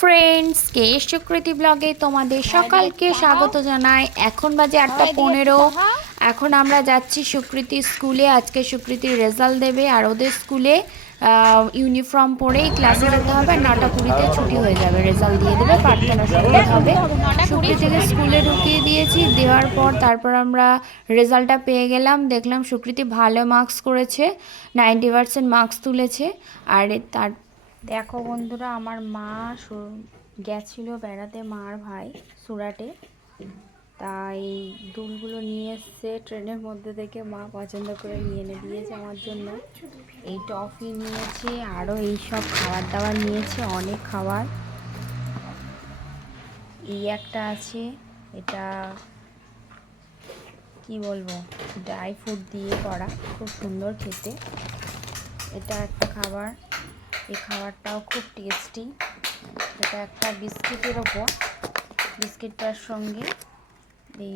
Friends কে সুকৃতি ব্লগে তোমাদের সকালকে স্বাগত জানাই। এখন বাজে আটটা পনেরো। এখন আমরা যাচ্ছি সুকৃতি স্কুলে। আজকে সুকৃতির রেজাল্ট দেবে আর ওদের স্কুলে ইউনিফর্ম পরেই ক্লাসে যেতে হবে আর নটা কুড়িতে ছুটি হয়ে যাবে। রেজাল্ট দিয়ে দেবে প্রার্থনা সঙ্গে হবে। সুকৃতিকে স্কুলে ঢুকিয়ে দিয়েছি। দেওয়ার পর তারপর আমরা রেজাল্টটা পেয়ে গেলাম। দেখলাম সুকৃতি ভালো মার্কস করেছে নাইনটি পার্সেন্ট মার্কস তুলেছে। আর তার দেখো বন্ধুরা, আমার মা গেছিল বেড়াতে মার ভাই সুরাটে। তাই দুলগুলো নিয়ে এসছে, ট্রেনের মধ্যে থেকে মা পছন্দ করে নিয়ে এনে দিয়েছে আমার জন্য। এই টফি নিয়েছে আরও এইসব খাবার দাবার নিয়েছে, অনেক খাবার। এই একটা আছে, এটা কি বলব, ড্রাই ফ্রুট দিয়ে করা, খুব সুন্দর খেতে। এটা একটা খাবার। এই খাবারটাও খুব টেস্টি এটা একটা বিস্কিটের ওপর। বিস্কিটটার সঙ্গে এই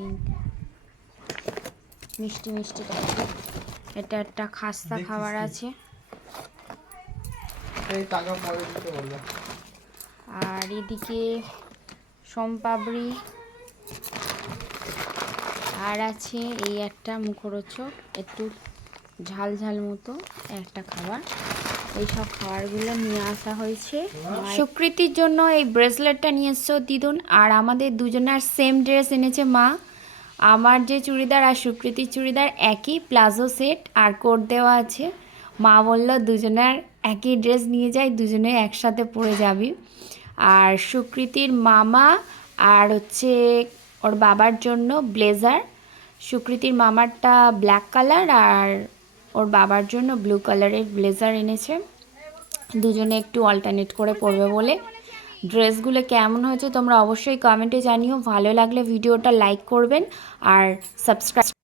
মিষ্টি মিষ্টি টাইপের। এটা একটা খাস্তা খাবার আছে। আর এদিকে সোমপাবড়ি আর আছে এই একটা মুখরোচক। একটু ঝাল ঝাল মতো একটা খাবার। এই সব খাবারগুলো নিয়ে আসা হয়েছে। সুকৃতির জন্য এই ব্রেসলেটটা নিয়ে এসছো দিদুন। আর আমাদের দুজনের সেম ড্রেস এনেছে মা। আমার যে চুড়িদার আর সুকৃতির চুড়িদার একই প্লাজো সেট আর কোট দেওয়া আছে। মা বলল, দুজনের একই ড্রেস নিয়ে যাই, দুজনে একসাথে পরে যাবি। আর সুকৃতির মামা আর হচ্ছে ওর বাবার জন্য ব্লেজার সুকৃতির মামারটা ব্ল্যাক কালার আর ওর বাবার জন্য ব্লু কালারের ব্লেজার এনেছে। দুজনে একটু অল্টারনেট করে পরবে বলে। ড্রেসগুলো কেমন হয়েছে তোমরা অবশ্যই কমেন্টে জানিও। ভালো লাগলে ভিডিওটা লাইক করবেন আর সাবস্ক্রাইব